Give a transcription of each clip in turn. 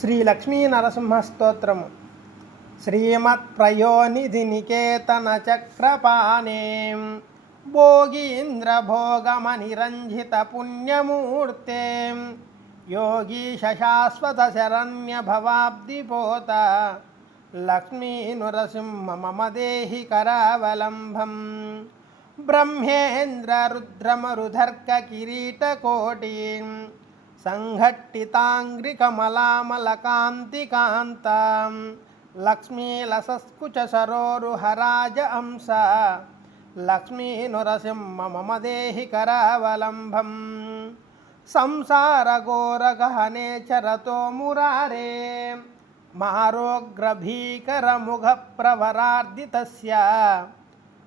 శ్రీ లక్ష్మీ నరసింహ స్తోత్రము శ్రీమత్ ప్రయోనిధి నికేతన చక్రపాణే భోగీంద్ర భోగమనిరంజిత పుణ్యమూర్తే యోగీశ శాశ్వత శరణ్య భవాబ్దిపోత లక్ష్మీ నృసింహ మమ దేహి కరావలంబం బ్రహ్మేంద్ర రుద్రమరుధర్క కిరీటకోటి. సంఘట్టితాంగ్రికమలామలకాంతికాంత లక్ష్మీలసస్కుచసరోరుహరాజ అంశ. లక్ష్మీ నృసింహ మమ దేహి కరావలంబం సంసారఘోరగహనే చరతో మురారే మారోగ్రభీకరముఖప్రవరార్దితస్య.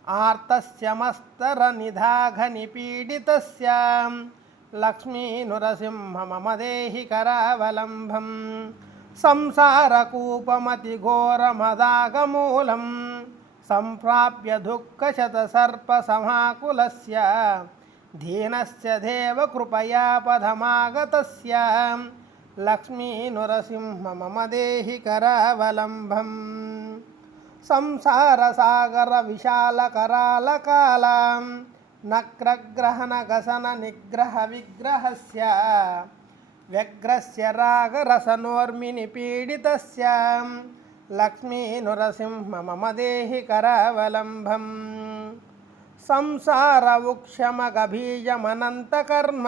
ఆర్తస్యమస్తరనిధాఘనిపీడితస్య. లక్ష్మీ నృసింహ మమ దేహి కరావలంబం సంసారకూపమతిఘోరమదాగమూలం సంప్రాప్య దుఃఖశతసర్పసమాకులస్య దీనస్య దేవకృపయా పదమాగతస్య లక్ష్మీ నృసింహ మమ నిగ్రహ విగ్రహస్య వ్యగ్రస్య రాగరసనోర్మిని పీడితస్య లక్ష్మీనురసింహ మమ దేహి కరావలంబం సంసార సంసారవుక్షమగభీజమనంతకర్మ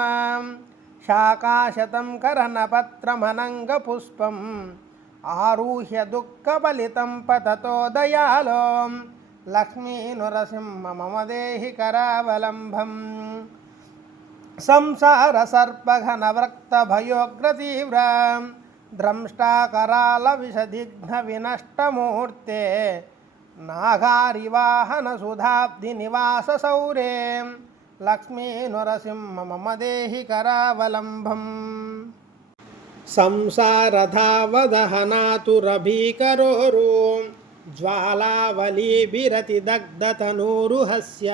శాకాశతం కరణపత్రమనంగపుష్పం ఆరుహ్య దుఃఖఫలితం పతతో దయాలో లక్ష్మీనురసింహ మమదేహి మమ కరావలంబం సంసార సర్పఘనవ్రక్త భయోగ్రతీవ్ర ద్రంష్టాకరాల విషదిఘ్న వినష్టమూర్తే నాగారివాహన సుధాబ్ది నివాస సౌరే లక్ష్మీనురసింహ మమదేహి మమ దేహి కరావలంబం సంసారధావదహనాతురభీకరోరు. ज्वालावलीभिरतिदग्धतनूरुहस्य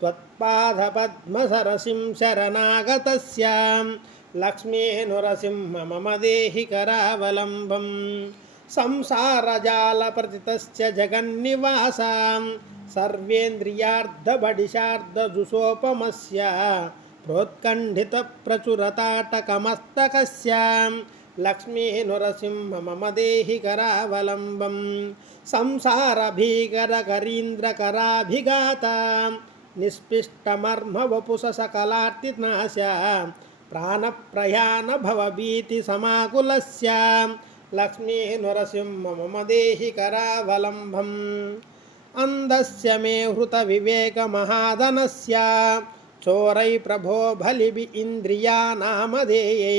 त्वत्पादपद्मसरसिं शरणागतस्य लक्ष्मी नृसिंह मम देहि करावलम्बं संसारजालप्रतितस्य जगन्निवासां सर्वेन्द्रियार्धबडिशार्धजुषोपमस्य प्रोत्कण्ठितप्रचुरताटकमस्तकस्य లక్ష్మీ నృసింహ మమ దేహి కరావలంబం సంసారభీకరకరీంద్రకరాభిఘాత నిష్పిష్టమర్మ వపుస సకలార్తినాశ ప్రాణప్రయాణ భవభీతి సమాకులస్య లక్ష్మీ నృసింహ మమ దేహి కరావలంబం అందస్య మే హృత వివేక మహాదనస్య చోరై ప్రభో బలిభి ఇంద్రియానామధేయై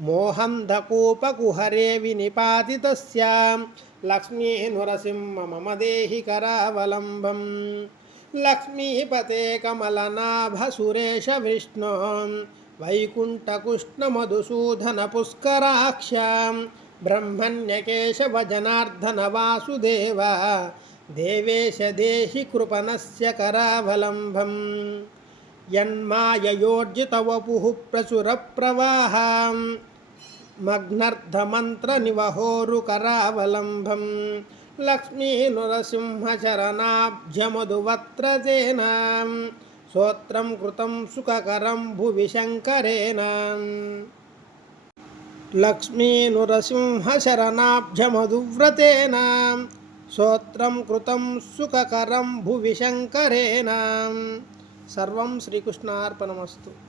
మోహంధకూపకుహరే వినిపాతితస్య. లక్ష్మీ నృసింహ మమ దేహి కరావలంబం. లక్ష్మీపతే కమలనాభ సురేష విష్ణు. వైకుంఠకృష్ణమధుసూదన పుష్కరాక్ష బ్రహ్మణ్యకేశవ జనార్దన వాసుదేవ దేవేశ దేహి కృపణస్య కరావలంబం. యన్మాయయోర్జితవపుః ప్రచురప్రవాహాం. మగ్నర్ధమంత్రనివహోరుకరావలంబం లక్ష్మీ నృసింహచరణాబ్జమధువత్రజేన స్తోత్రం కృతం సుఖకరం భువి శంకరేణ లక్ష్మీ నృసింహశరణాబ్జమధువ్రతేన స్తోత్రం కృతం సుఖకరం భువి శంకరేణ సర్వం శ్రీకృష్ణార్పణమస్తు